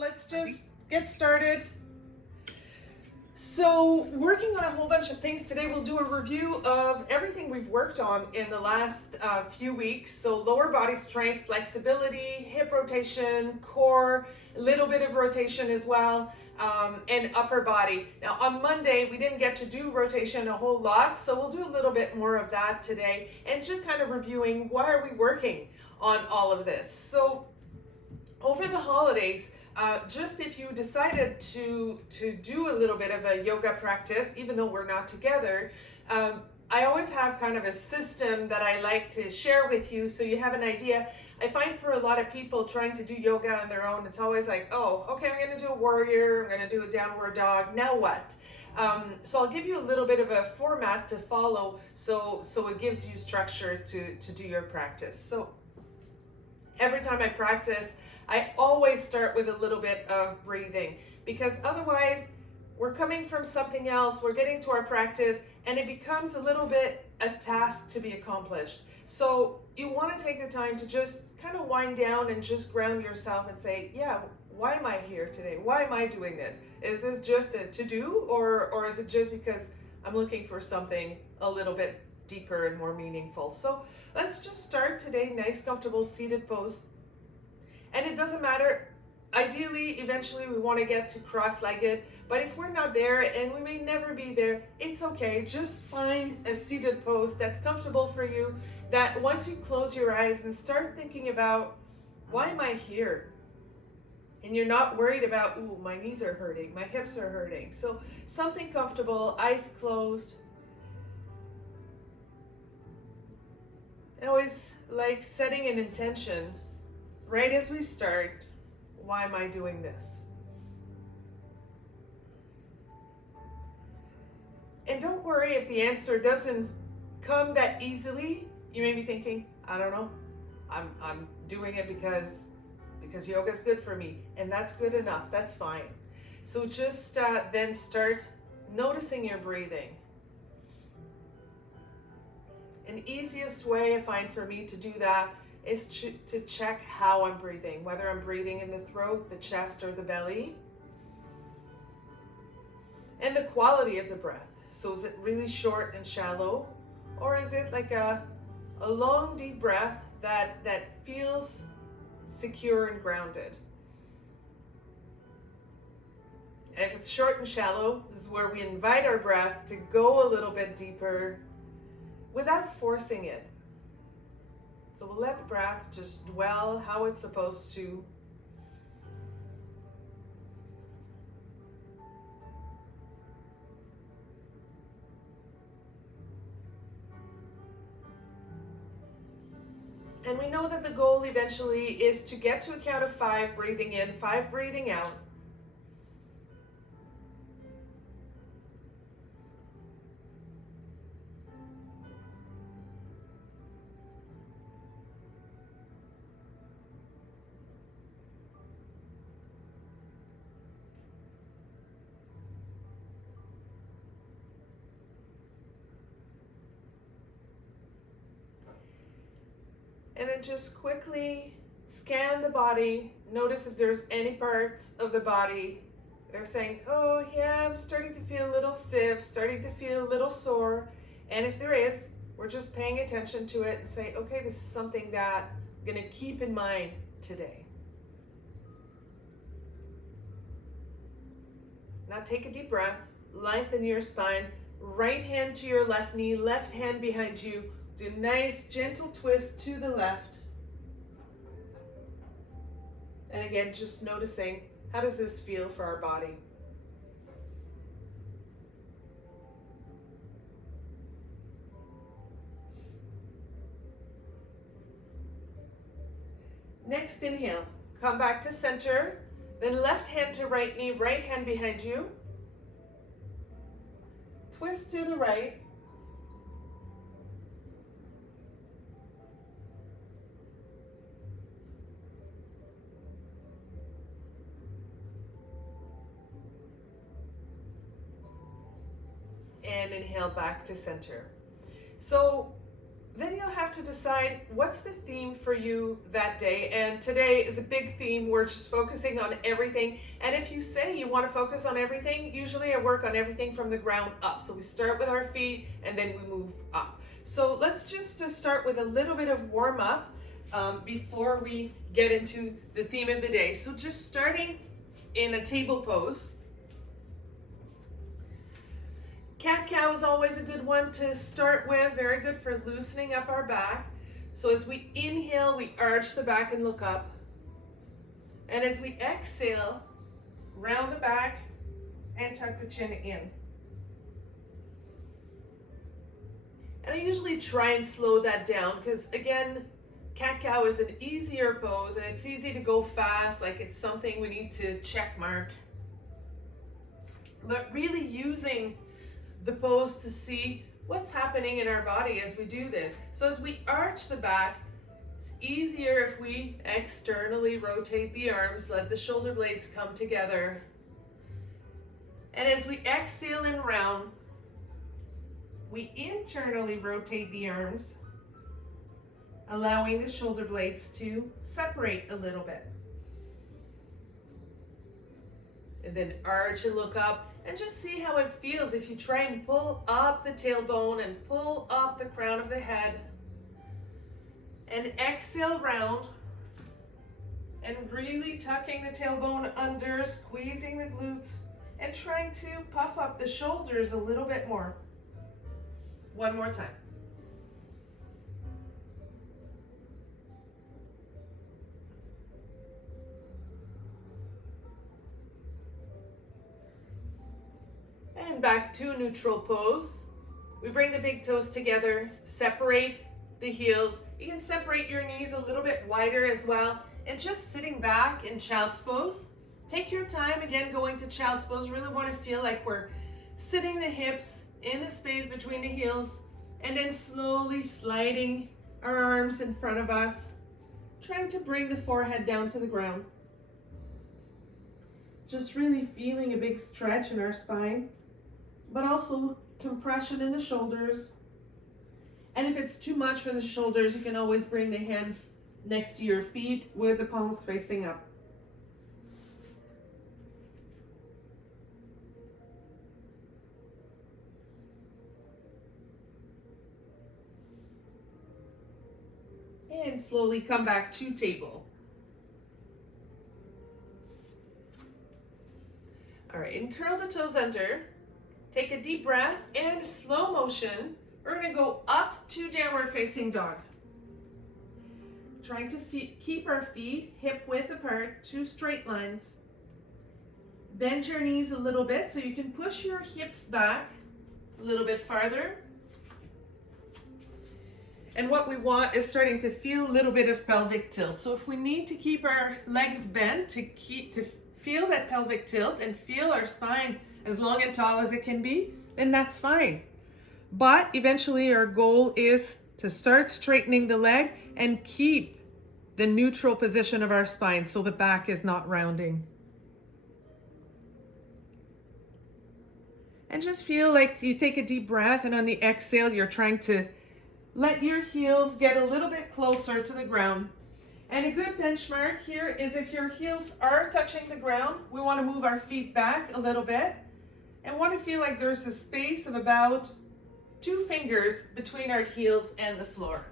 let's just get started. So working on a whole bunch of things today, we'll do a review of everything we've worked on in the last few weeks. So lower body strength, flexibility, hip rotation, core, a little bit of rotation as well, and upper body. Now on Monday, we didn't get to do rotation a whole lot, so we'll do a little bit more of that today and just kind of reviewing why are we working on all of this. So over the holidays, just if you decided to do a little bit of a yoga practice, even though we're not together, I always have kind of a system that I like to share with you so you have an idea. I find for a lot of people trying to do yoga on their own, it's always like, oh, okay, I'm going to do a warrior, I'm going to do a downward dog, now what? So I'll give you a little bit of a format to follow so it gives you structure to do your practice. So every time I practice, I always start with a little bit of breathing, because otherwise we're coming from something else, we're getting to our practice, and it becomes a little bit a task to be accomplished. So you want to take the time to just kind of wind down and just ground yourself and say, yeah, why am I here today? Why am I doing this? Is this just a to-do, or is it just because I'm looking for something a little bit deeper and more meaningful? So let's just start today, nice, comfortable, seated pose. And it doesn't matter, ideally, eventually we want to get to cross-legged, but if we're not there, and we may never be there, it's okay. Just find a seated pose that's comfortable for you, that once you close your eyes and start thinking about, why am I here? And you're not worried about, ooh, my knees are hurting, my hips are hurting. So something comfortable, eyes closed. I always like setting an intention right as we start. Why am I doing this? And don't worry if the answer doesn't come that easily. You may be thinking, I don't know, I'm doing it because yoga is good for me, and that's good enough, that's fine. So just then start noticing your breathing. An easiest way I find for me to do that is to check how I'm breathing, whether I'm breathing in the throat, the chest, or the belly. And the quality of the breath. So is it really short and shallow? Or is it like a long, deep breath that feels secure and grounded? And if it's short and shallow, this is where we invite our breath to go a little bit deeper without forcing it. So we'll let the breath just dwell how it's supposed to. And we know that the goal eventually is to get to a count of 5 breathing in, 5 breathing out. And then just quickly scan the body. Notice if there's any parts of the body that are saying, oh yeah, I'm starting to feel a little stiff, starting to feel a little sore. And if there is, we're just paying attention to it and say, okay, this is something that I'm going to keep in mind today. Now take a deep breath, lengthen your spine, right hand to your left knee, left hand behind you. Do a nice gentle twist to the left. And again, just noticing, how does this feel for our body? Next inhale, come back to center, then left hand to right knee, right hand behind you. Twist to the right. And inhale back to center. So then you'll have to decide what's the theme for you that day. And today is a big theme. We're just focusing on everything. And if you say you want to focus on everything, usually I work on everything from the ground up. So we start with our feet and then we move up. So let's just start with a little bit of warm up before we get into the theme of the day. So just starting in a table pose. Cat-cow is always a good one to start with, very good for loosening up our back. So as we inhale, we arch the back and look up. And as we exhale, round the back and tuck the chin in. And I usually try and slow that down because, again, cat-cow is an easier pose and it's easy to go fast, like it's something we need to check mark. But really using the pose to see what's happening in our body as we do this. So as we arch the back, it's easier if we externally rotate the arms, let the shoulder blades come together. And as we exhale and round, we internally rotate the arms, allowing the shoulder blades to separate a little bit. And then arch and look up. And just see how it feels if you try and pull up the tailbone and pull up the crown of the head. And exhale round. And really tucking the tailbone under, squeezing the glutes, and trying to puff up the shoulders a little bit more. One more time. And back to neutral pose. We bring the big toes together, separate the heels. You can separate your knees a little bit wider as well. And just sitting back in child's pose. Take your time, again, going to child's pose. Really want to feel like we're sitting the hips in the space between the heels. And then slowly sliding our arms in front of us. Trying to bring the forehead down to the ground. Just really feeling a big stretch in our spine, but also compression in the shoulders. And if it's too much for the shoulders, you can always bring the hands next to your feet with the palms facing up. And slowly come back to table. All right, and curl the toes under. Take a deep breath and slow motion. We're going to go up to downward facing dog. Trying to keep our feet hip width apart, 2 straight lines. Bend your knees a little bit so you can push your hips back a little bit farther. And what we want is starting to feel a little bit of pelvic tilt. So if we need to keep our legs bent to feel that pelvic tilt and feel our spine as long and tall as it can be, then that's fine. But eventually our goal is to start straightening the leg and keep the neutral position of our spine so the back is not rounding. And just feel like you take a deep breath and on the exhale, you're trying to let your heels get a little bit closer to the ground. And a good benchmark here is if your heels are touching the ground, we want to move our feet back a little bit and want to feel like there's a space of about 2 fingers between our heels and the floor.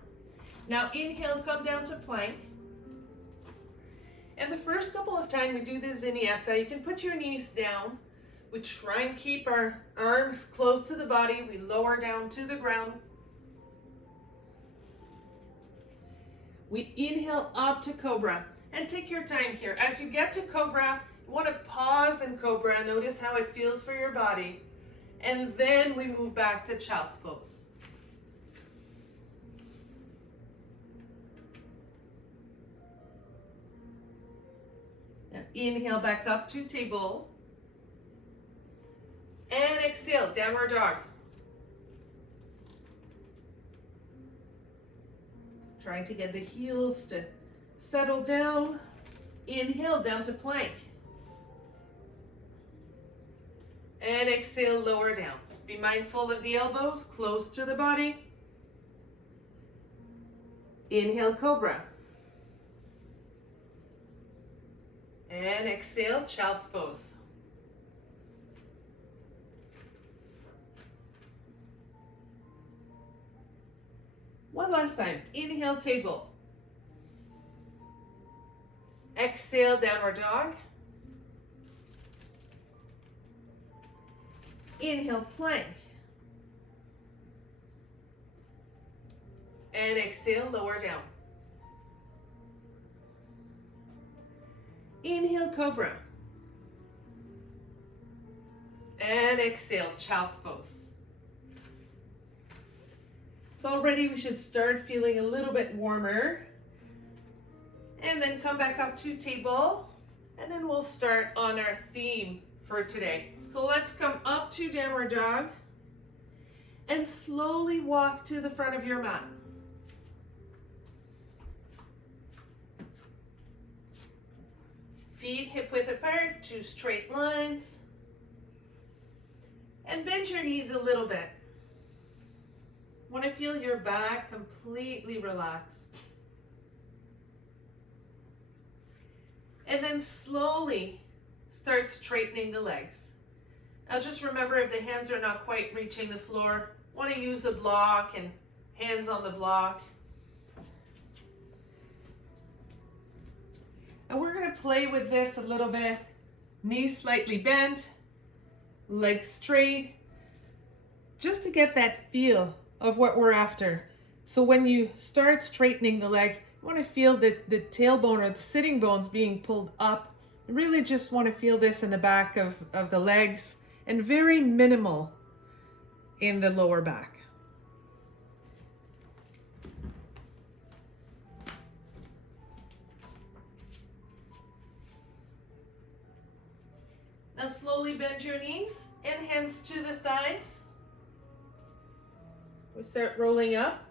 Now inhale, come down to plank. And the first couple of times we do this vinyasa, you can put your knees down. We try and keep our arms close to the body. We lower down to the ground. We inhale up to cobra and take your time here. As you get to cobra, you want to pause in cobra. Notice how it feels for your body. And then we move back to child's pose. Now inhale back up to table. And exhale, downward dog. Trying to get the heels to settle down. Inhale, down to plank. And exhale, lower down. Be mindful of the elbows close to the body. Inhale, cobra. And exhale, child's pose. One last time. Inhale, table. Exhale, downward dog. Inhale, plank. And exhale, lower down. Inhale, cobra. And exhale, child's pose. So already we should start feeling a little bit warmer. And then come back up to table. And then we'll start on our theme for today. So let's come up to downward dog and slowly walk to the front of your mat. Feet hip width apart, 2 straight lines. And bend your knees a little bit. Want to feel your back completely relax. And then slowly start straightening the legs. Now just remember, if the hands are not quite reaching the floor, want to use a block and hands on the block. And we're going to play with this a little bit. Knees slightly bent, legs straight, just to get that feel of what we're after. So when you start straightening the legs, you want to feel the tailbone or the sitting bones being pulled up. You really just want to feel this in the back of the legs, and very minimal in the lower back. Now slowly bend your knees and hands to the thighs. We start rolling up.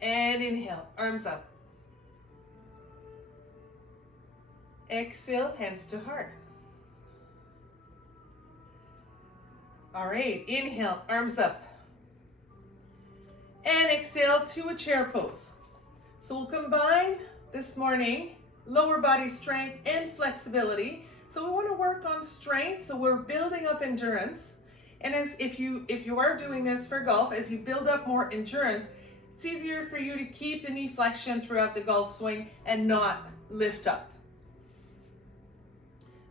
And inhale, arms up. Exhale, hands to heart. All right, inhale, arms up. And exhale to a chair pose. So we'll combine this morning lower body strength and flexibility. So we want to work on strength, so we're building up endurance. And if you are doing this for golf, as you build up more endurance, it's easier for you to keep the knee flexion throughout the golf swing and not lift up.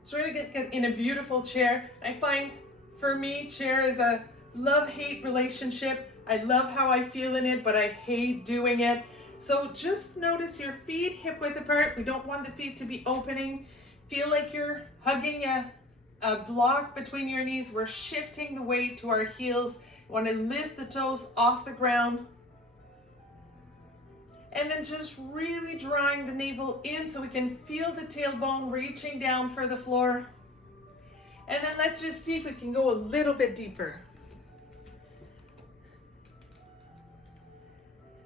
So we're going to get in a beautiful chair. I find for me, chair is a love-hate relationship. I love how I feel in it, but I hate doing it. So just notice your feet hip width apart. We don't want the feet to be opening. Feel like you're hugging a block between your knees. We're shifting the weight to our heels. You want to lift the toes off the ground. And then just really drawing the navel in so we can feel the tailbone reaching down for the floor. And then let's just see if we can go a little bit deeper.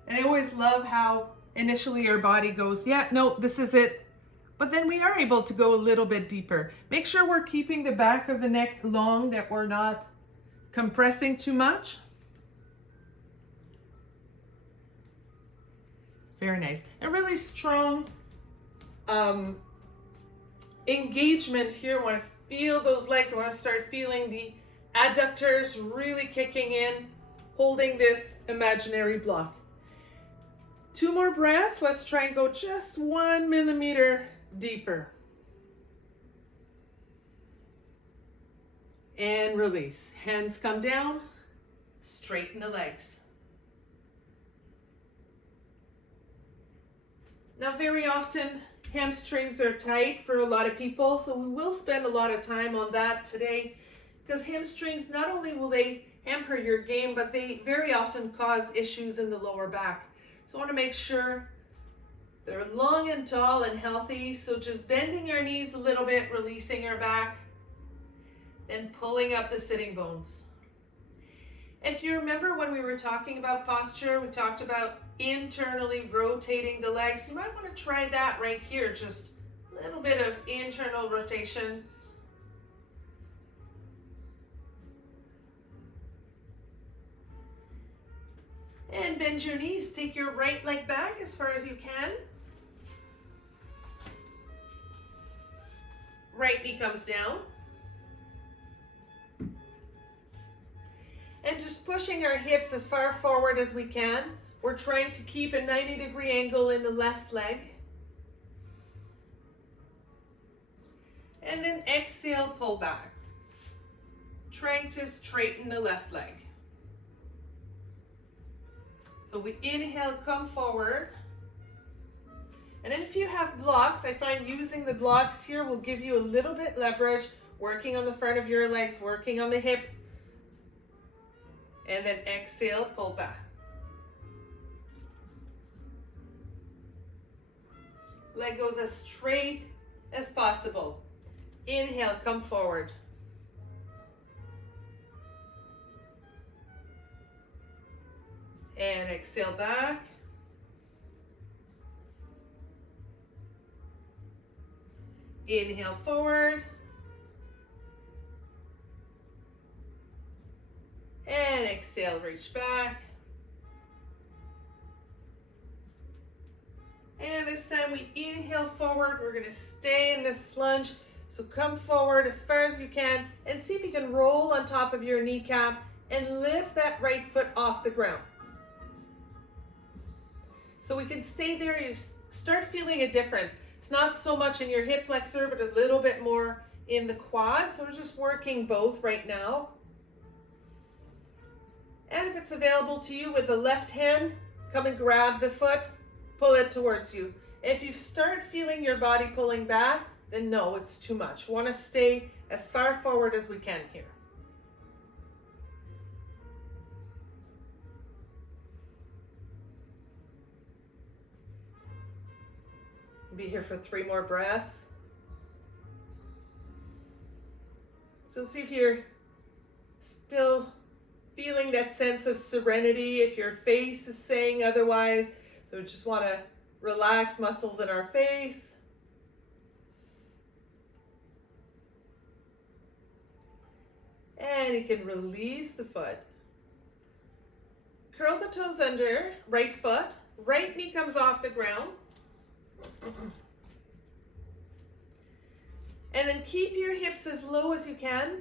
And I always love how initially our body goes, yeah, no, this is it. But then we are able to go a little bit deeper. Make sure we're keeping the back of the neck long, that we're not compressing too much. Very nice. And really strong engagement here. I want to feel those legs. I want to start feeling the adductors really kicking in, holding this imaginary block. 2 more breaths. Let's try and go just 1 millimeter deeper. And release. Hands come down. Straighten the legs. Now, very often hamstrings are tight for a lot of people, so we will spend a lot of time on that today, because hamstrings, not only will they hamper your game, but they very often cause issues in the lower back. So I want to make sure they're long and tall and healthy. So just bending your knees a little bit, releasing your back, and pulling up the sitting bones. If you remember when we were talking about posture, we talked about internally rotating the legs. You might want to try that right here, just a little bit of internal rotation. And bend your knees. Take your right leg back as far as you can. Right knee comes down. And just pushing our hips as far forward as we can. We're trying to keep a 90-degree angle in the left leg. And then exhale, pull back. Trying to straighten the left leg. So we inhale, come forward. And then if you have blocks, I find using the blocks here will give you a little bit leverage, working on the front of your legs, working on the hip. And then exhale, pull back. Leg goes as straight as possible. Inhale, come forward. And exhale back. Inhale forward. And exhale, reach back. And this time we inhale forward. We're gonna stay in this lunge. So come forward as far as you can and see if you can roll on top of your kneecap and lift that right foot off the ground. So we can stay there, you start feeling a difference. It's not so much in your hip flexor, but a little bit more in the quad. So we're just working both right now. And if it's available to you with the left hand, come and grab the foot, pull it towards you. If you start feeling your body pulling back, then no, it's too much. We want to stay as far forward as we can here. Be here for 3 more breaths. So see if you're still feeling that sense of serenity, if your face is saying otherwise. So we just want to relax muscles in our face. And you can release the foot. Curl the toes under, right foot. Right knee comes off the ground. And then keep your hips as low as you can.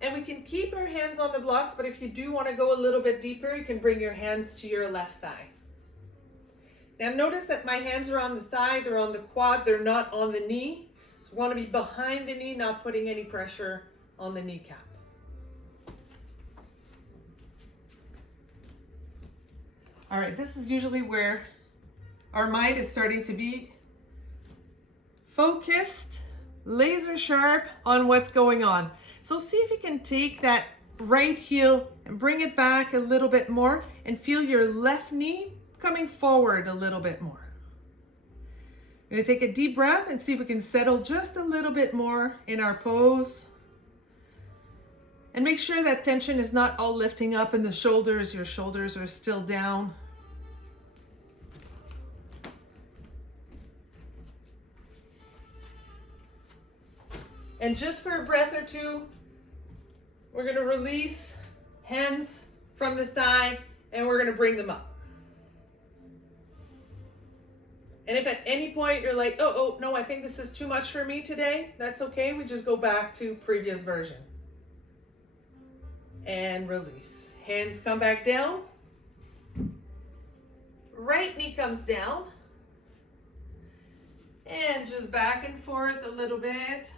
And we can keep our hands on the blocks, but if you do want to go a little bit deeper, you can bring your hands to your left thigh. Now notice that my hands are on the thigh, they're on the quad, they're not on the knee. So we want to be behind the knee, not putting any pressure on the kneecap. All right, this is usually where our mind is starting to be focused, laser sharp on what's going on. So see if you can take that right heel and bring it back a little bit more and feel your left knee coming forward a little bit more. We're going to take a deep breath and see if we can settle just a little bit more in our pose. And make sure that tension is not all lifting up in the shoulders. Your shoulders are still down. And just for a breath or two, we're going to release hands from the thigh and we're going to bring them up. And if at any point you're like, oh, no, I think this is too much for me today, that's okay. We just go back to previous version. And release. Hands come back down. Right knee comes down. And just back and forth a little bit.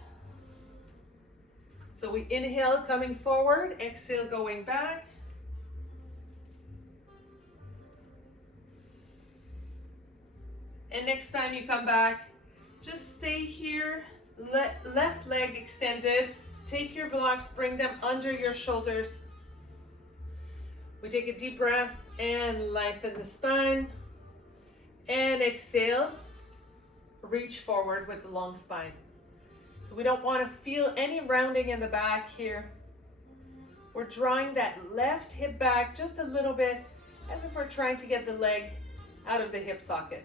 So we inhale coming forward, exhale going back. And next time you come back, just stay here, left leg extended. Take your blocks, bring them under your shoulders. We take a deep breath and lengthen the spine. And exhale, reach forward with the long spine. So we don't want to feel any rounding in the back here. We're drawing that left hip back just a little bit, as if we're trying to get the leg out of the hip socket.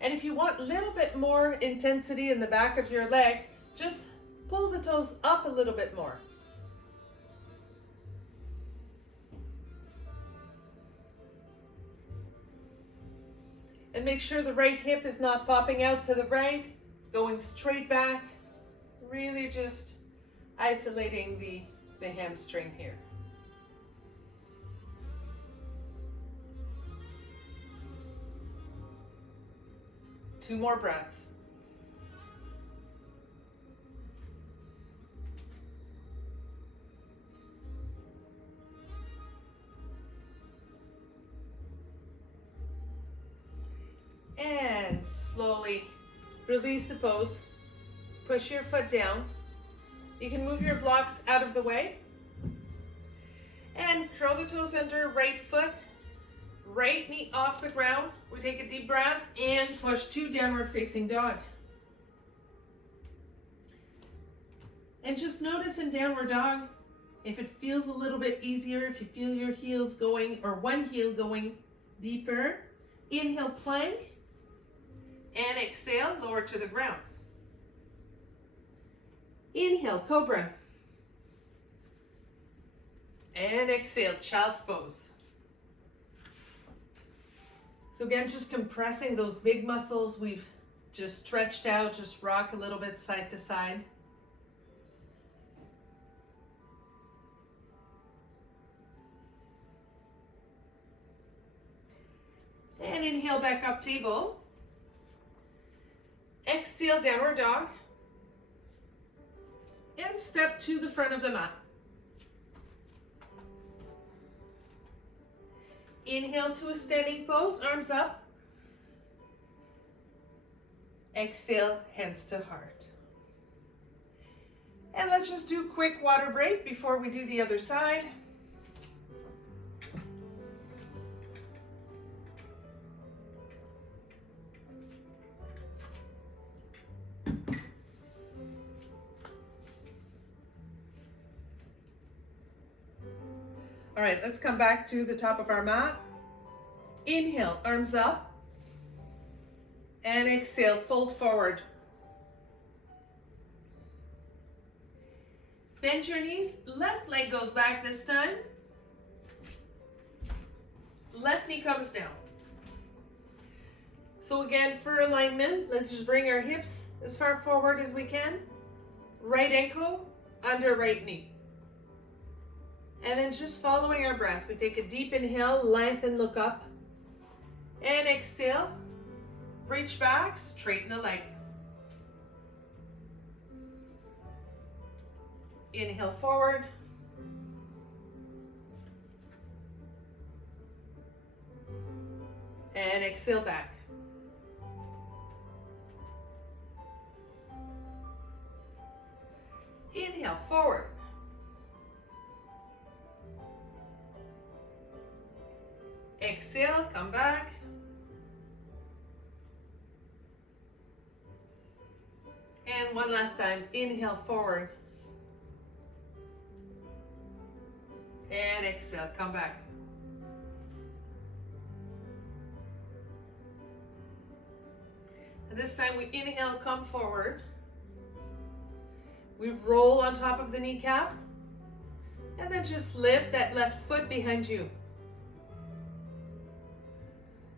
And if you want a little bit more intensity in the back of your leg, just pull the toes up a little bit more. And make sure the right hip is not popping out to the right. It's going straight back. Really just isolating the hamstring here. Two more breaths. And slowly release the pose. Push your foot down. You can move your blocks out of the way. And curl the toes under, right foot, right knee off the ground. We take a deep breath and push to downward facing dog. And just notice in downward dog, if it feels a little bit easier, if you feel your heels going, or one heel going deeper, inhale plank, and exhale, lower to the ground. Inhale, cobra. And exhale, child's pose. So again, just compressing those big muscles we've just stretched out, just rock a little bit side to side. And inhale back up table. Exhale, downward dog. And step to the front of the mat. Inhale to a standing pose, arms up. Exhale, hands to heart. And let's just do a quick water break before we do the other side. All right, let's come back to the top of our mat. Inhale, arms up. And exhale, fold forward. Bend your knees, left leg goes back this time. Left knee comes down. So again, for alignment, let's just bring our hips as far forward as we can. Right ankle, under right knee. And then just following our breath, we take a deep inhale, lengthen, look up. And exhale, reach back, straighten the leg. Inhale forward. And exhale back. Inhale forward. Exhale, come back. And one last time, inhale forward. And exhale, come back. And this time we inhale, come forward. We roll on top of the kneecap. And then just lift that left foot behind you.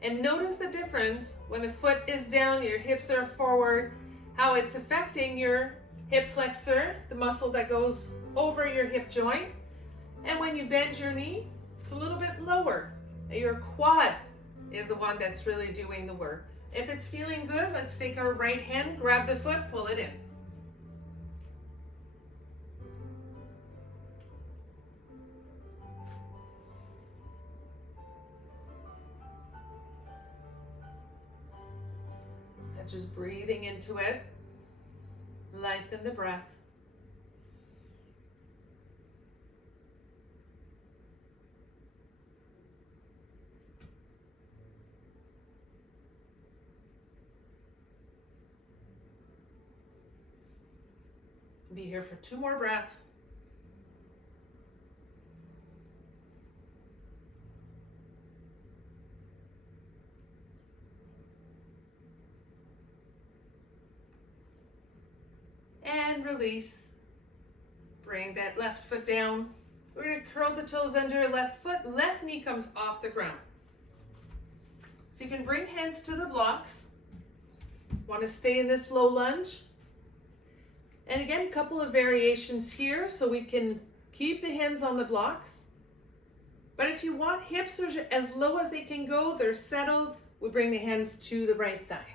And notice the difference when the foot is down, your hips are forward, how it's affecting your hip flexor, the muscle that goes over your hip joint. And when you bend your knee, it's a little bit lower. Your quad is the one that's really doing the work. If it's feeling good, let's take our right hand, grab the foot, pull it in. And just breathing into it, lengthen the breath. Be here for 2 more breaths. And release. Bring that left foot down. We're going to curl the toes under left foot. Left knee comes off the ground. So you can bring hands to the blocks. Want to stay in this low lunge. And again, a couple of variations here so we can keep the hands on the blocks. But if you want hips are as low as they can go, they're settled, we bring the hands to the right thigh.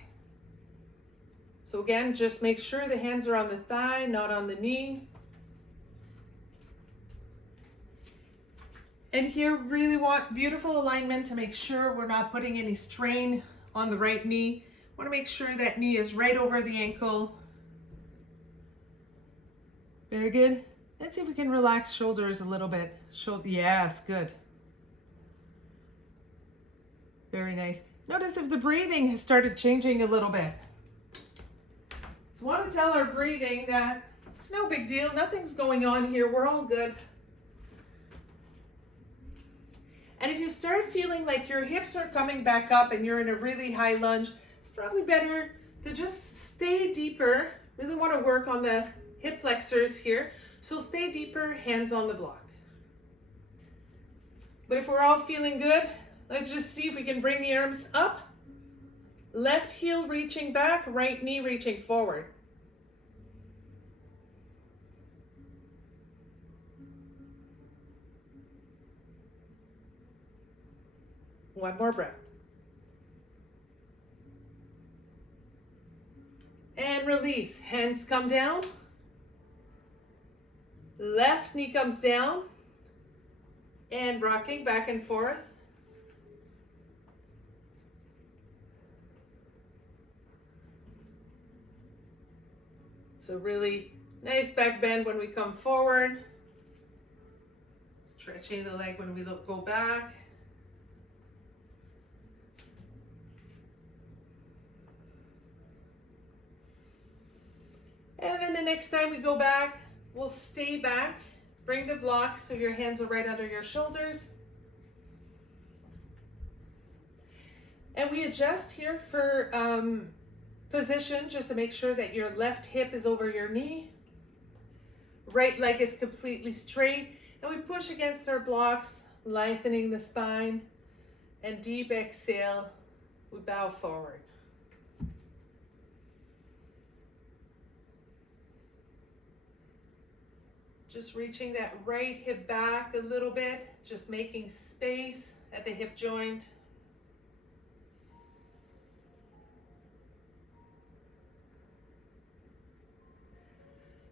So again, just make sure the hands are on the thigh, not on the knee. And here, really want beautiful alignment to make sure we're not putting any strain on the right knee. Want to make sure that knee is right over the ankle. Very good. Let's see if we can relax shoulders a little bit. Yes, good. Very nice. Notice if the breathing has started changing a little bit. So I want to tell our breathing that it's no big deal. Nothing's going on here. We're all good. And if you start feeling like your hips are coming back up and you're in a really high lunge, it's probably better to just stay deeper. Really want to work on the hip flexors here. So stay deeper, hands on the block. But if we're all feeling good, let's just see if we can bring the arms up. Left heel reaching back, right knee reaching forward. One more breath. And release. Hands come down. Left knee comes down. And rocking back and forth. So really nice back bend when we come forward. Stretching the leg when we go back. And then the next time we go back, we'll stay back. Bring the blocks so your hands are right under your shoulders. And we adjust here for position just to make sure that your left hip is over your knee. Right leg is completely straight. And we push against our blocks, lengthening the spine. And deep exhale, we bow forward. Just reaching that right hip back a little bit, just making space at the hip joint.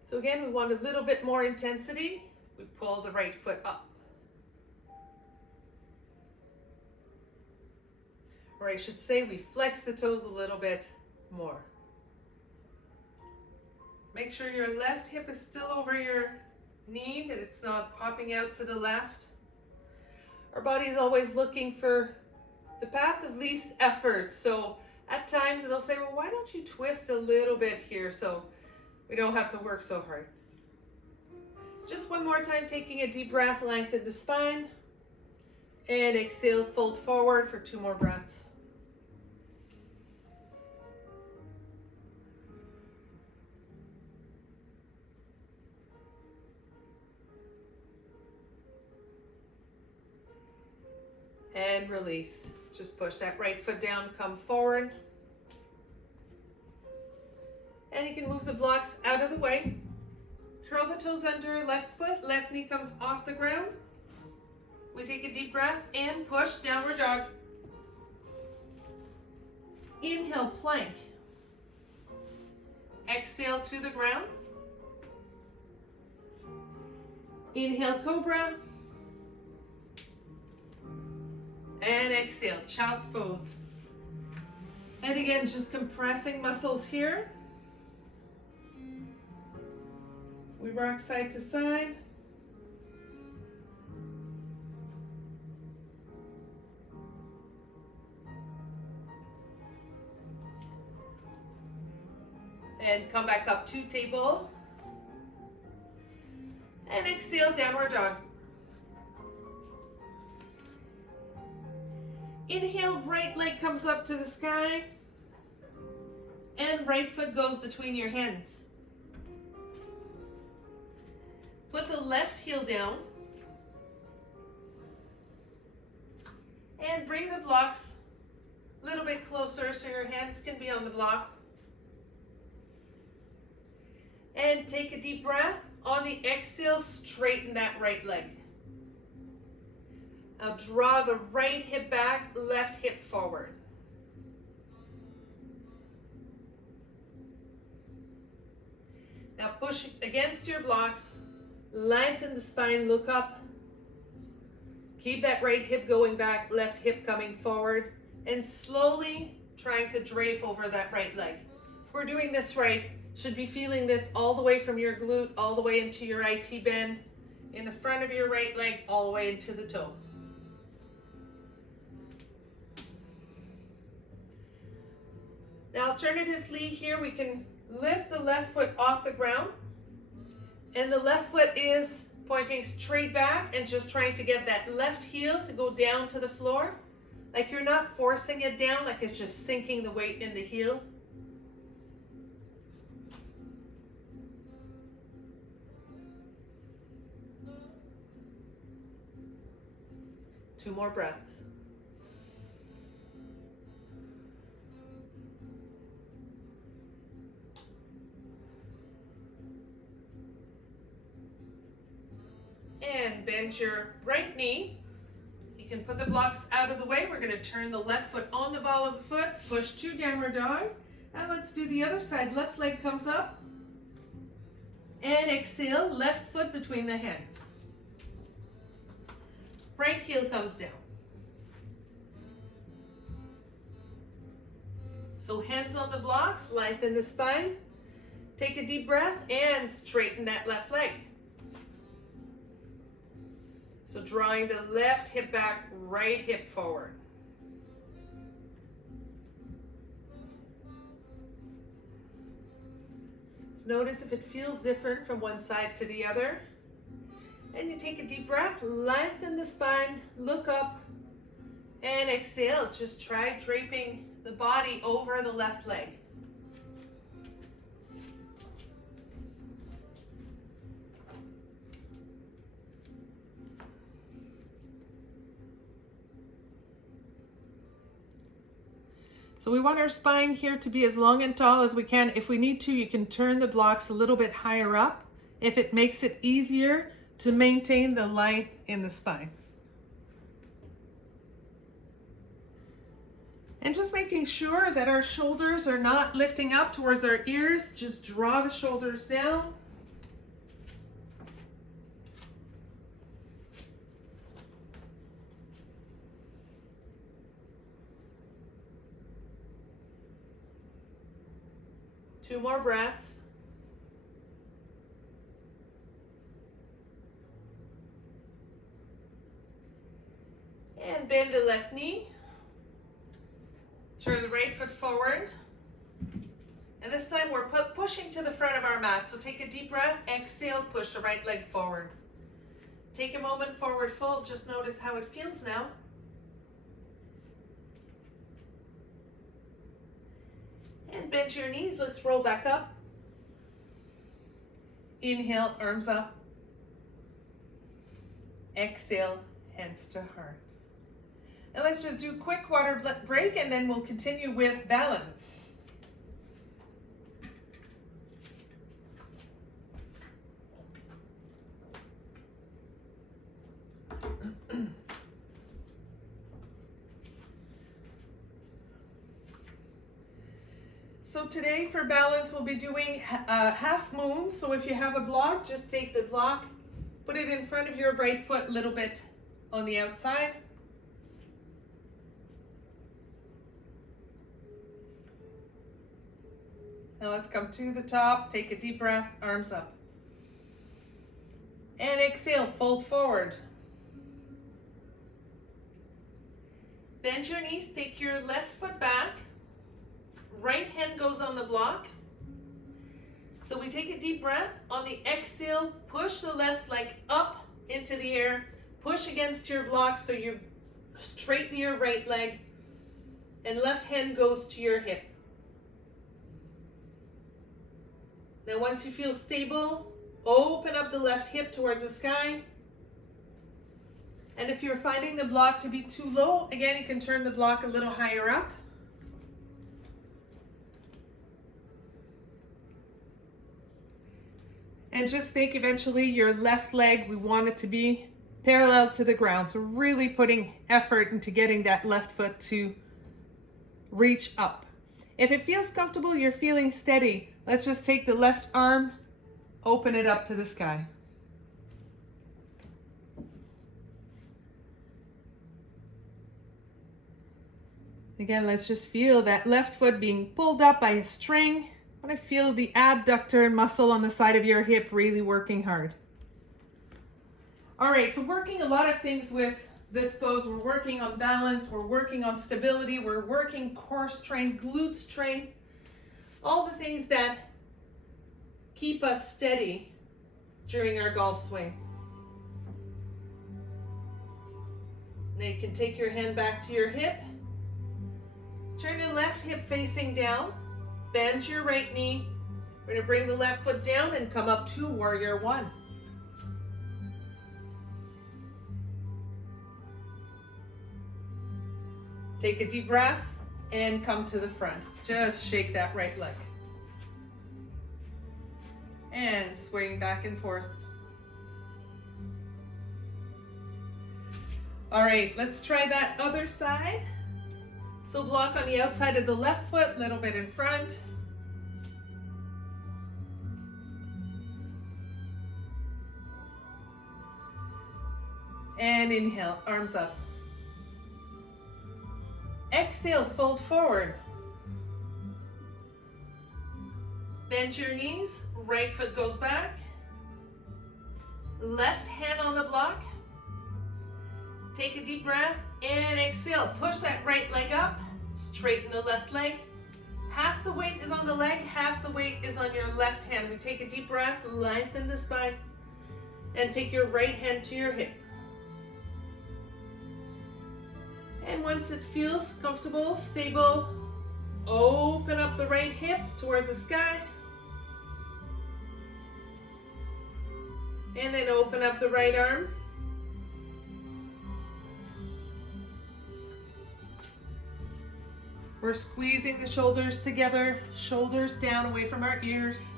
So again, we want a little bit more intensity. We pull the right foot up. Or I should say we flex the toes a little bit more. Make sure your left hip is still over your knee, that it's not popping out to the left. Our body is always looking for the path of least effort. So at times it'll say, well, why don't you twist a little bit here so we don't have to work so hard. Just one more time, taking a deep breath, lengthen the spine. And exhale, fold forward for 2 more breaths. And release. Just push that right foot down, come forward. And you can move the blocks out of the way. Curl the toes under left foot, left knee comes off the ground. We take a deep breath in, push, downward dog. Inhale, plank. Exhale to the ground. Inhale, cobra. And exhale, child's pose. And again, just compressing muscles here. We rock side to side. And come back up to table. And exhale, downward dog. Inhale, right leg comes up to the sky. And right foot goes between your hands. Put the left heel down. And bring the blocks a little bit closer so your hands can be on the block. And take a deep breath. On the exhale, straighten that right leg. Now draw the right hip back, left hip forward. Now push against your blocks, lengthen the spine, look up. Keep that right hip going back, left hip coming forward, and slowly trying to drape over that right leg. If we're doing this right, should be feeling this all the way from your glute, all the way into your IT bend, in the front of your right leg, all the way into the toe. Now alternatively here, we can lift the left foot off the ground, and the left foot is pointing straight back and just trying to get that left heel to go down to the floor. Like you're not forcing it down, like it's just sinking the weight in the heel. Two more breaths. And bend your right knee. You can put the blocks out of the way. We're going to turn the left foot on the ball of the foot, push to downward dog. And let's do the other side. Left leg comes up. And exhale, left foot between the hands. Right heel comes down. So hands on the blocks, lengthen the spine. Take a deep breath and straighten that left leg. So drawing the left hip back, right hip forward. So notice if it feels different from one side to the other. And you take a deep breath, lengthen the spine, look up, and exhale. Just try draping the body over the left leg. So we want our spine here to be as long and tall as we can. If we need to, you can turn the blocks a little bit higher up if it makes it easier to maintain the length in the spine. And just making sure that our shoulders are not lifting up towards our ears. Just draw the shoulders down. Two more breaths. And bend the left knee. Turn the right foot forward. And this time we're pushing to the front of our mat. So take a deep breath, exhale, push the right leg forward. Take a moment, forward fold. Just notice how it feels now. And bend your knees. Let's roll back up. Inhale, arms up. Exhale, hands to heart. And let's just do a quick water break and then we'll continue with balance. So today for balance, we'll be doing half moon. So if you have a block, just take the block, put it in front of your right foot a little bit on the outside. Now let's come to the top, take a deep breath, arms up. And exhale, fold forward. Bend your knees, take your left foot back. Right hand goes on the block. So we take a deep breath. On the exhale, push the left leg up into the air. Push against your block so you straighten your right leg. And left hand goes to your hip. Now once you feel stable, open up the left hip towards the sky. And if you're finding the block to be too low, again, you can turn the block a little higher up. And just think, eventually your left leg, we want it to be parallel to the ground. So really putting effort into getting that left foot to reach up. If it feels comfortable, you're feeling steady, let's just take the left arm, open it up to the sky. Again, let's just feel that left foot being pulled up by a string. I want to feel the abductor muscle on the side of your hip really working hard. All right, so working a lot of things with this pose. We're working on balance, we're working on stability, we're working core strength, glute strength, all the things that keep us steady during our golf swing. Now you can take your hand back to your hip. Turn your left hip facing down. Bend your right knee. We're going to bring the left foot down and come up to warrior one. Take a deep breath and come to the front. Just shake that right leg. And swing back and forth. All right, let's try that other side. So block on the outside of the left foot, a little bit in front. And inhale, arms up. Exhale, fold forward. Bend your knees, right foot goes back. Left hand on the block. Take a deep breath and exhale. Push that right leg up, straighten the left leg. Half the weight is on the leg, half the weight is on your left hand. We take a deep breath, lengthen the spine, and take your right hand to your hip. And once it feels comfortable, stable, open up the right hip towards the sky. And then open up the right arm. We're squeezing the shoulders together, shoulders down away from our ears.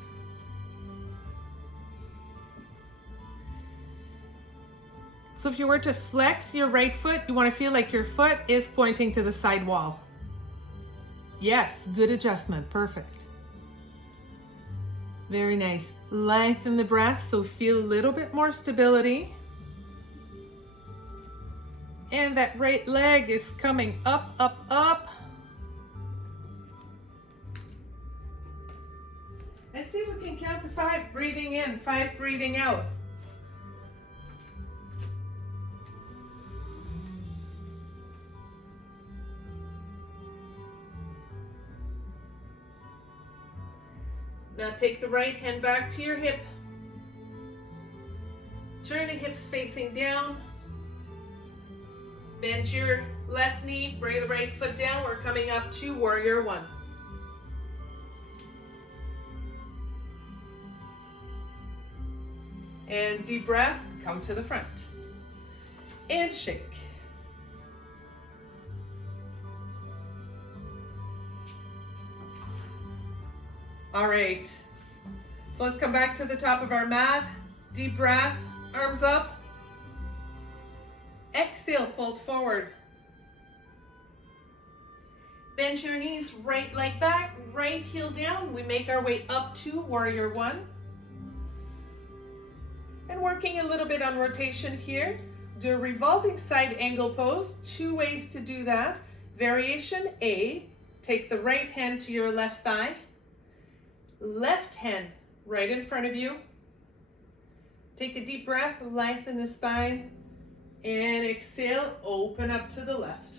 So if you were to flex your right foot, you want to feel like your foot is pointing to the side wall. Yes, good adjustment, perfect. Very nice. Lengthen the breath, so feel a little bit more stability. And that right leg is coming up, up, up. And see if we can count to 5, breathing in, 5, breathing out. Now take the right hand back to your hip. Turn the hips facing down. Bend your left knee, bring the right foot down. We're coming up to warrior one. And deep breath, come to the front. And shake. All right, so let's come back to the top of our mat. Deep breath, arms up. Exhale, fold forward. Bend your knees, right leg back, right heel down. We make our way up to warrior one. And working a little bit on rotation here. Do a revolving side angle pose. 2 ways to do that. Variation A, take the right hand to your left thigh. Left hand right in front of you. Take a deep breath, lengthen the spine, and exhale, open up to the left.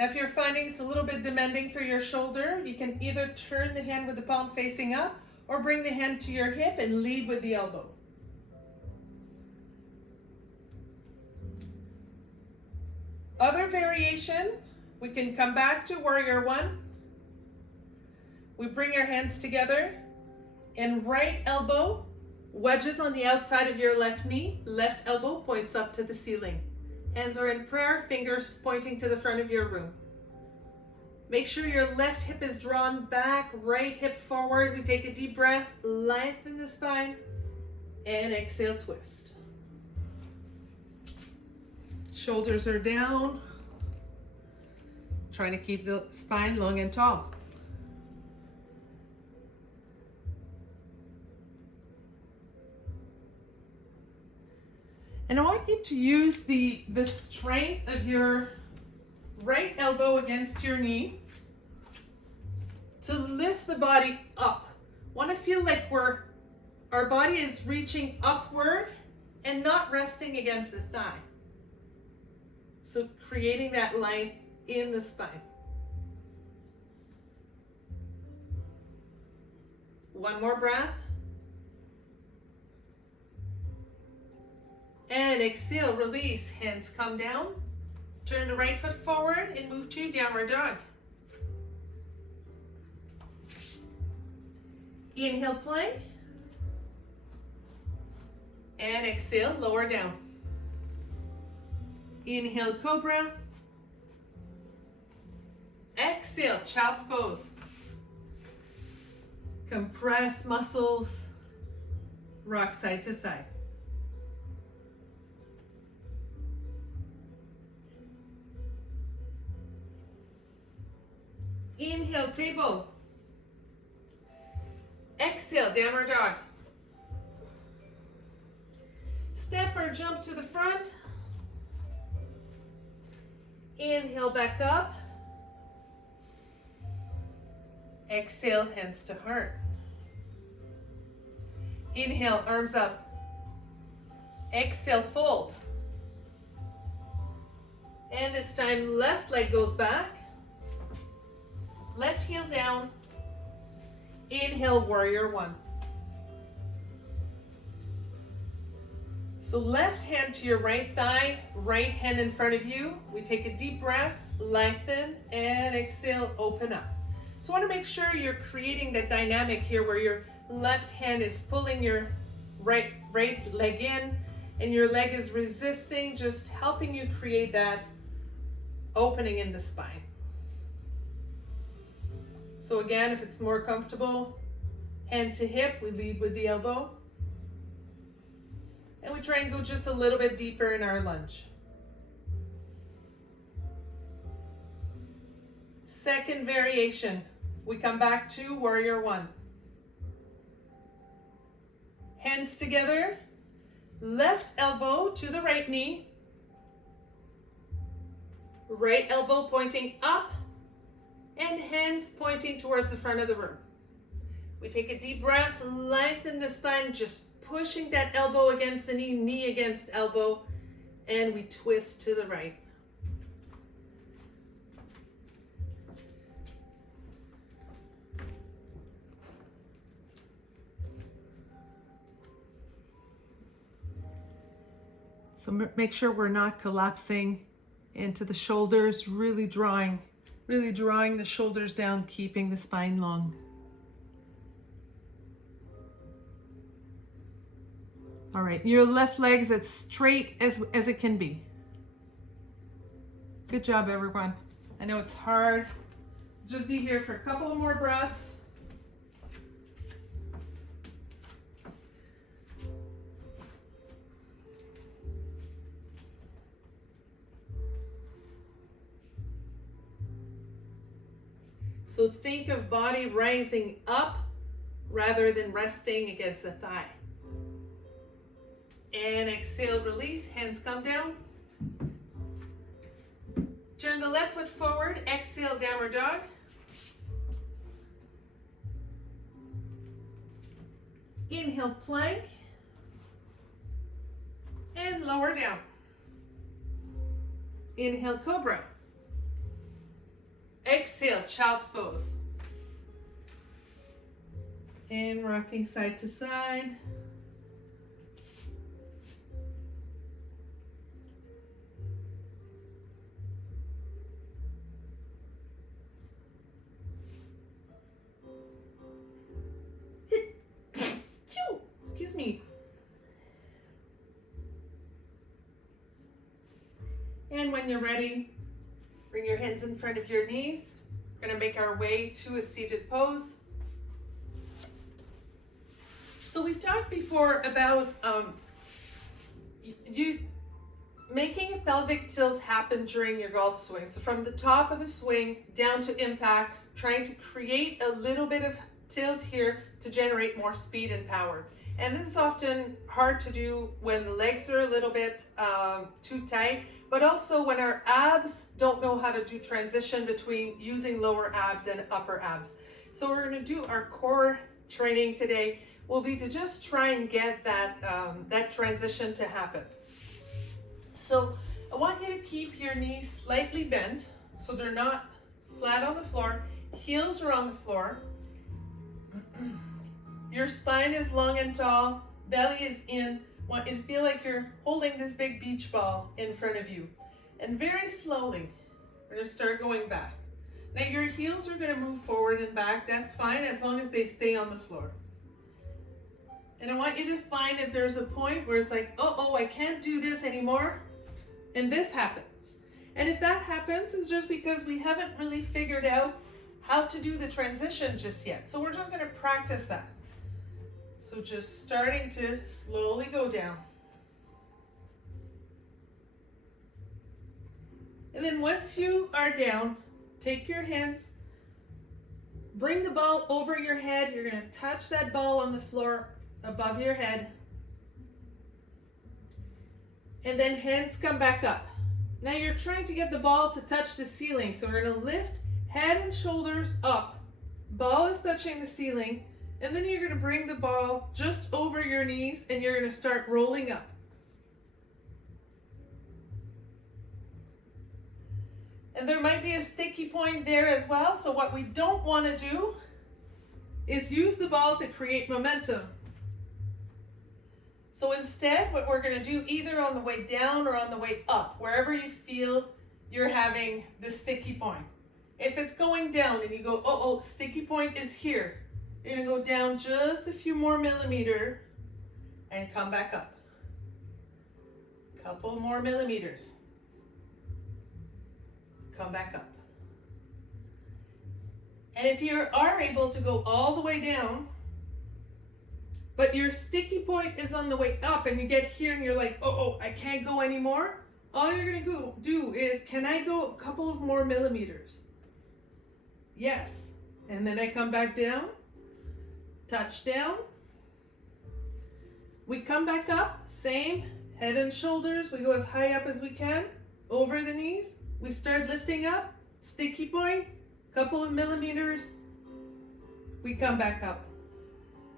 Now if you're finding it's a little bit demanding for your shoulder, you can either turn the hand with the palm facing up or bring the hand to your hip and lead with the elbow. Other variation, we can come back to warrior one. We bring your hands together and right elbow wedges on the outside of your left knee. Left elbow points up to the ceiling. Hands are in prayer, fingers pointing to the front of your room. Make sure your left hip is drawn back, right hip forward. We take a deep breath, lengthen the spine, and exhale, twist. Shoulders are down. Trying to keep the spine long and tall. And I want you to use the strength of your right elbow against your knee to lift the body up. Want to feel like our body is reaching upward and not resting against the thigh. So creating that length in the spine. One more breath. And exhale, release, hands come down. Turn the right foot forward and move to downward dog. Inhale, plank. And exhale, lower down. Inhale, cobra. Exhale, child's pose. Compress muscles. Rock side to side. Inhale, table. Exhale, downward dog. Step or jump to the front. Inhale, back up. Exhale, hands to heart. Inhale, arms up. Exhale, fold. And this time, left leg goes back. Left heel down. Inhale, warrior one. So left hand to your right thigh, right hand in front of you. We take a deep breath, lengthen, and exhale, open up. So I want to make sure you're creating that dynamic here where your left hand is pulling your right leg in and your leg is resisting, just helping you create that opening in the spine. So again, if it's more comfortable, hand to hip, we lead with the elbow. And we try and go just a little bit deeper in our lunge. Second variation, we come back to warrior one. Hands together, left elbow to the right knee. Right elbow pointing up and hands pointing towards the front of the room. We take a deep breath, lengthen the spine, just pushing that elbow against the knee, knee against elbow, and we twist to the right. So make sure we're not collapsing into the shoulders, really drawing the shoulders down, keeping the spine long. All right, your left leg is as straight as it can be. Good job, everyone. I know it's hard. Just be here for a couple of more breaths. So think of body rising up rather than resting against the thigh. And exhale, release, hands come down. Turn the left foot forward, exhale, downward dog. Inhale, plank. And lower down. Inhale, cobra. Exhale, child's pose. And rocking side to side. Excuse me. And when you're ready, bring your hands in front of your knees We're gonna make our way to a seated pose. So we've talked before about you making a pelvic tilt happen during your golf swing. So from the top of the swing down to impact, trying to create a little bit of tilt here to generate more speed and power. And this is often hard to do when the legs are a little bit too tight, but also when our abs don't know how to do transition between using lower abs and upper abs. So we're going to do our core training today will be to just try and get that transition to happen. So I want you to keep your knees slightly bent so they're not flat on the floor. Heels are on the floor. Your spine is long and tall. Belly is in. Want you to feel like you're holding this big beach ball in front of you. And very slowly, we're going to start going back. Now your heels are going to move forward and back. That's fine as long as they stay on the floor. And I want you to find if there's a point where it's like, oh, I can't do this anymore. And this happens. And if that happens, it's just because we haven't really figured out how to do the transition just yet. So we're just going to practice that. So just starting to slowly go down. And then once you are down, take your hands, bring the ball over your head. You're going to touch that ball on the floor above your head. And then hands come back up. Now you're trying to get the ball to touch the ceiling. So we're going to lift head and shoulders up. Ball is touching the ceiling. And then you're going to bring the ball just over your knees and you're going to start rolling up. And there might be a sticky point there as well. So what we don't want to do is use the ball to create momentum. So instead, what we're going to do either on the way down or on the way up, wherever you feel you're having the sticky point. If it's going down and you go, oh, sticky point is here. You're going to go down just a few more millimeters and come back up. Couple more millimeters. Come back up. And if you are able to go all the way down, but your sticky point is on the way up and you get here and you're like, oh, I can't go anymore. All you're going to do is, can I go a couple of more millimeters? Yes. And then I come back down, touch down. We come back up, same, head and shoulders. We go as high up as we can, over the knees. We start lifting up, sticky point, couple of millimeters. We come back up.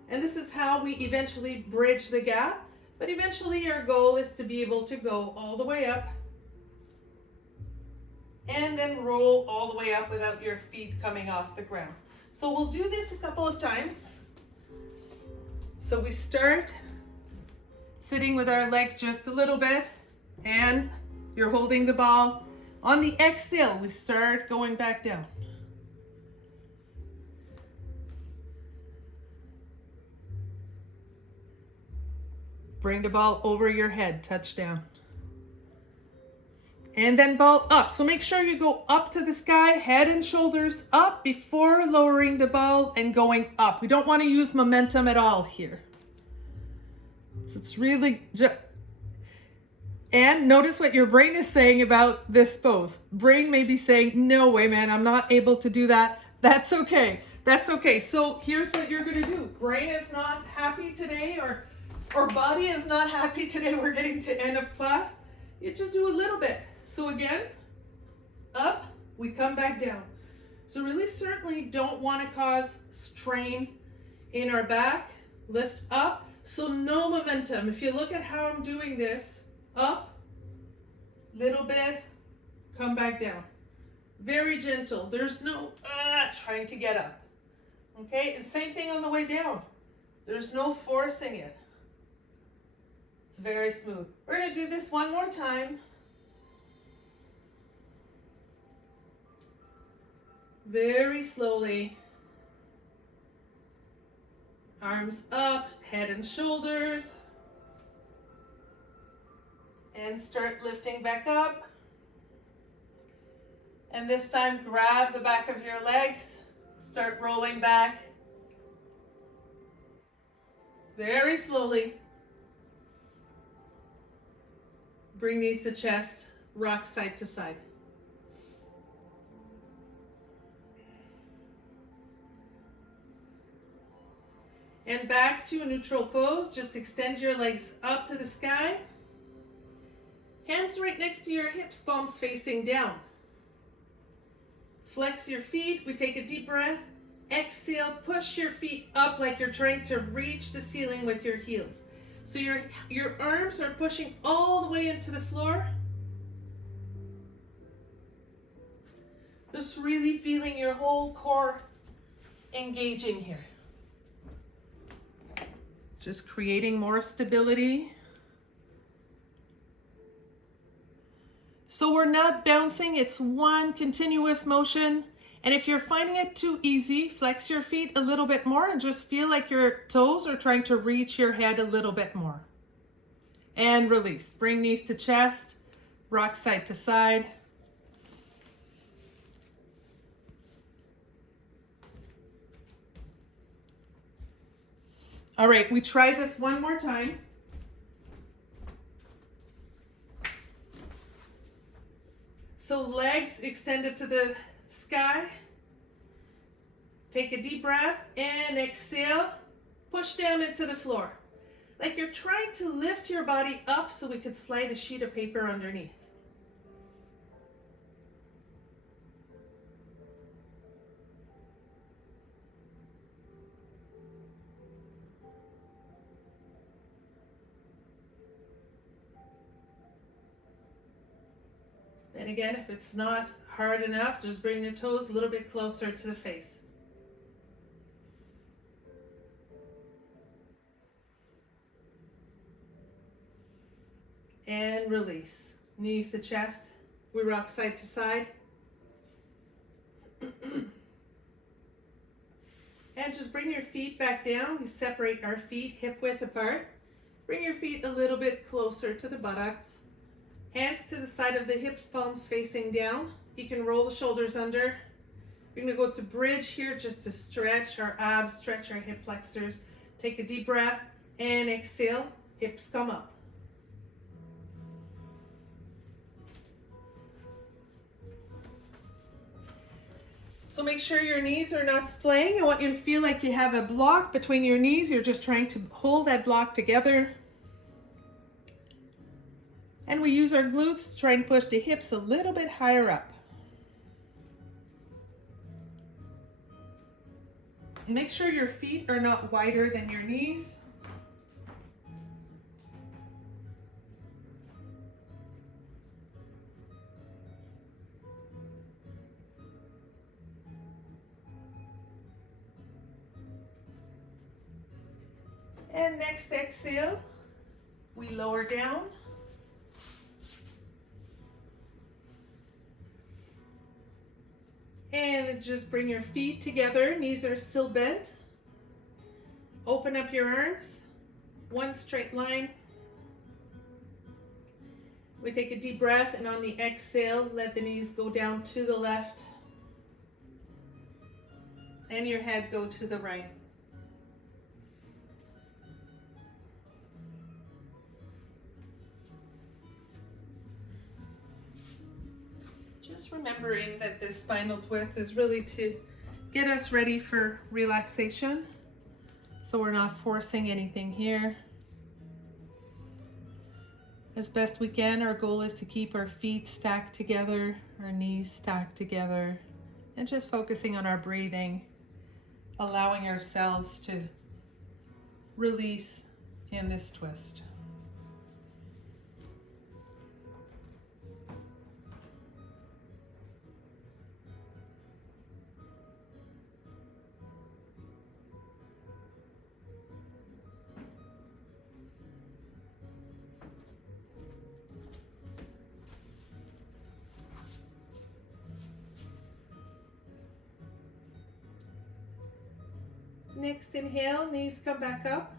And this is how we eventually bridge the gap. But eventually our goal is to be able to go all the way up and then roll all the way up without your feet coming off the ground. So we'll do this a couple of times. So we start sitting with our legs just a little bit and you're holding the ball. On the exhale, we start going back down. Bring the ball over your head, touchdown. And then ball up. So make sure you go up to the sky, head and shoulders up before lowering the ball and going up. We don't want to use momentum at all here. So it's really and notice what your brain is saying about this pose. Brain may be saying, no way, man, I'm not able to do that. That's okay. That's okay. So here's what you're going to do. Brain is not happy today or body is not happy today. We're getting to end of class. You just do a little bit. So again, up, we come back down. So really certainly don't want to cause strain in our back. Lift up. So no momentum. If you look at how I'm doing this, up, little bit, come back down. Very gentle. There's no trying to get up. Okay, and same thing on the way down. There's no forcing it. It's very smooth. We're going to do this one more time. Very slowly. Arms up, head and shoulders. And start lifting back up. And this time, grab the back of your legs, start rolling back. Very slowly. Bring knees to chest, rock side to side. And back to a neutral pose. Just extend your legs up to the sky. Hands right next to your hips, palms facing down. Flex your feet. We take a deep breath. Exhale, push your feet up like you're trying to reach the ceiling with your heels. So your arms are pushing all the way into the floor. Just really feeling your whole core engaging here. Just creating more stability. So we're not bouncing, it's one continuous motion. And if you're finding it too easy, flex your feet a little bit more and just feel like your toes are trying to reach your head a little bit more. And release. Bring knees to chest, rock side to side. All right, we try this one more time. So legs extended to the sky. Take a deep breath and exhale. Push down into the floor. Like you're trying to lift your body up so we could slide a sheet of paper underneath. And again, if it's not hard enough, just bring the toes a little bit closer to the face. And release. Knees to chest. We rock side to side. And just bring your feet back down. We separate our feet hip width apart. Bring your feet a little bit closer to the buttocks. Hands to the side of the hips, palms facing down. You can roll the shoulders under. We're going to go to bridge here just to stretch our abs, stretch our hip flexors. Take a deep breath and exhale. Hips come up. So make sure your knees are not splaying. I want you to feel like you have a block between your knees. You're just trying to hold that block together. And we use our glutes to try and push the hips a little bit higher up. Make sure your feet are not wider than your knees. And next exhale, we lower down. And just bring your feet together, knees are still bent. Open up your arms, one straight line. We take a deep breath and on the exhale, let the knees go down to the left and your head go to the right. Just remembering that this spinal twist is really to get us ready for relaxation. So we're not forcing anything here. As best we can, our goal is to keep our feet stacked together, our knees stacked together, and just focusing on our breathing, allowing ourselves to release in this twist. Next inhale, knees come back up.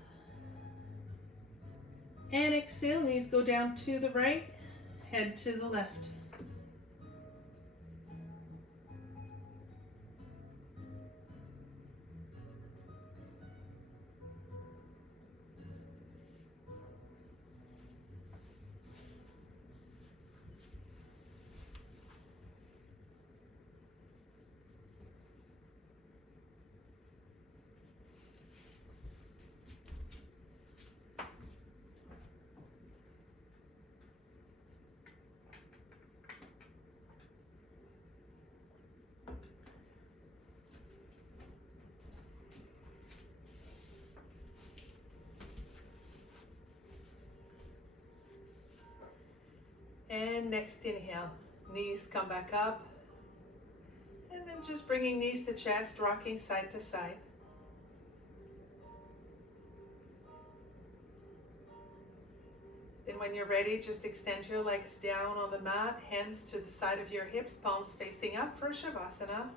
And exhale, knees go down to the right, head to the left. And next inhale, knees come back up. And then just bringing knees to chest, rocking side to side. Then when you're ready, just extend your legs down on the mat, hands to the side of your hips, palms facing up for Shavasana.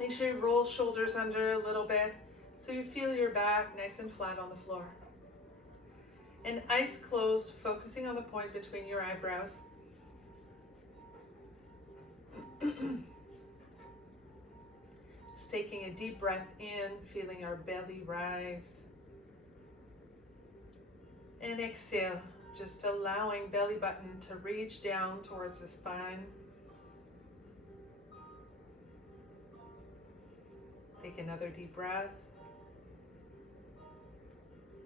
Make sure you roll shoulders under a little bit so you feel your back nice and flat on the floor. And eyes closed, focusing on the point between your eyebrows. Just taking a deep breath in, feeling our belly rise. And exhale, just allowing belly button to reach down towards the spine. Take another deep breath.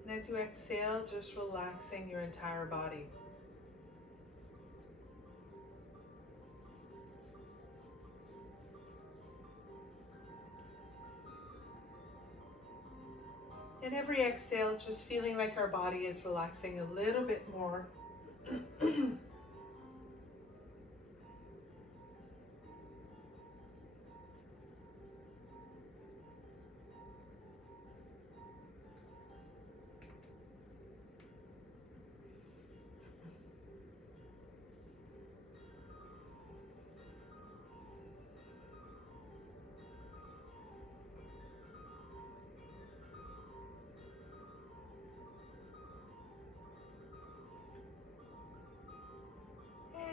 And as you exhale, just relaxing your entire body. And every exhale, just feeling like our body is relaxing a little bit more.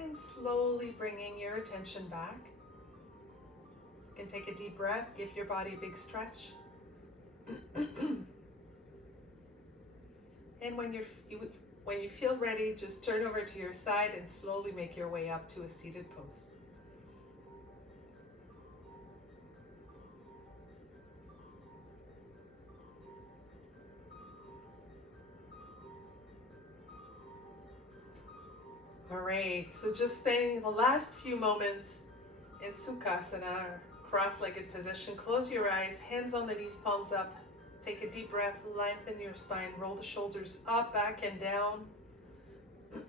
And slowly bringing your attention back. You can take a deep breath, give your body a big stretch. And when you feel ready, just turn over to your side and slowly make your way up to a seated pose. All right, so just spending the last few moments in Sukhasana, or cross-legged position. Close your eyes, hands on the knees, palms up. Take a deep breath, lengthen your spine, roll the shoulders up, back, and down.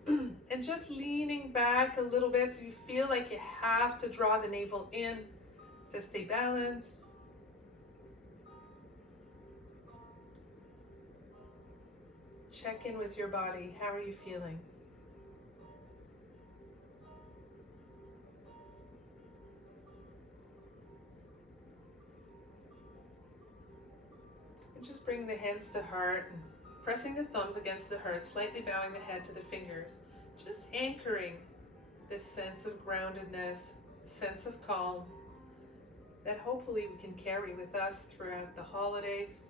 And just leaning back a little bit so you feel like you have to draw the navel in to stay balanced. Check in with your body. How are you feeling? Just bringing the hands to heart and pressing the thumbs against the heart, slightly bowing the head to the fingers. Just anchoring this sense of groundedness, sense of calm that hopefully we can carry with us throughout the holidays.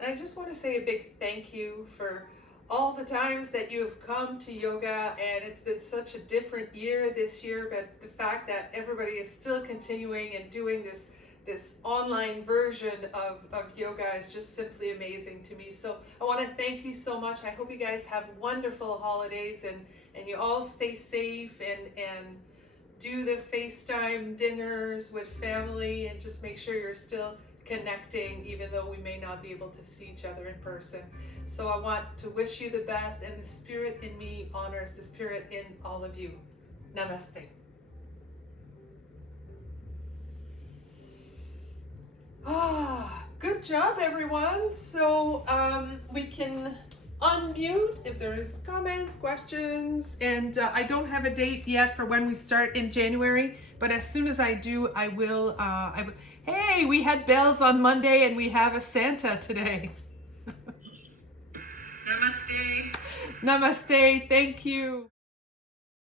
And I just want to say a big thank you for all the times that you have come to yoga, and it's been such a different year this year, but the fact that everybody is still continuing and doing this online version of yoga is just simply amazing to me. So I want to thank you so much. I hope you guys have wonderful holidays and you all stay safe and do the FaceTime dinners with family, and just make sure you're still connecting even though we may not be able to see each other in person. So I want to wish you the best, and the spirit in me honors the spirit in all of you. Namaste. Good job, everyone. So we can unmute if there's comments, questions, and I don't have a date yet for when we start in January, but as soon as I do, I will. Hey, we had bells on Monday and we have a Santa today. Namaste. Namaste. Thank you.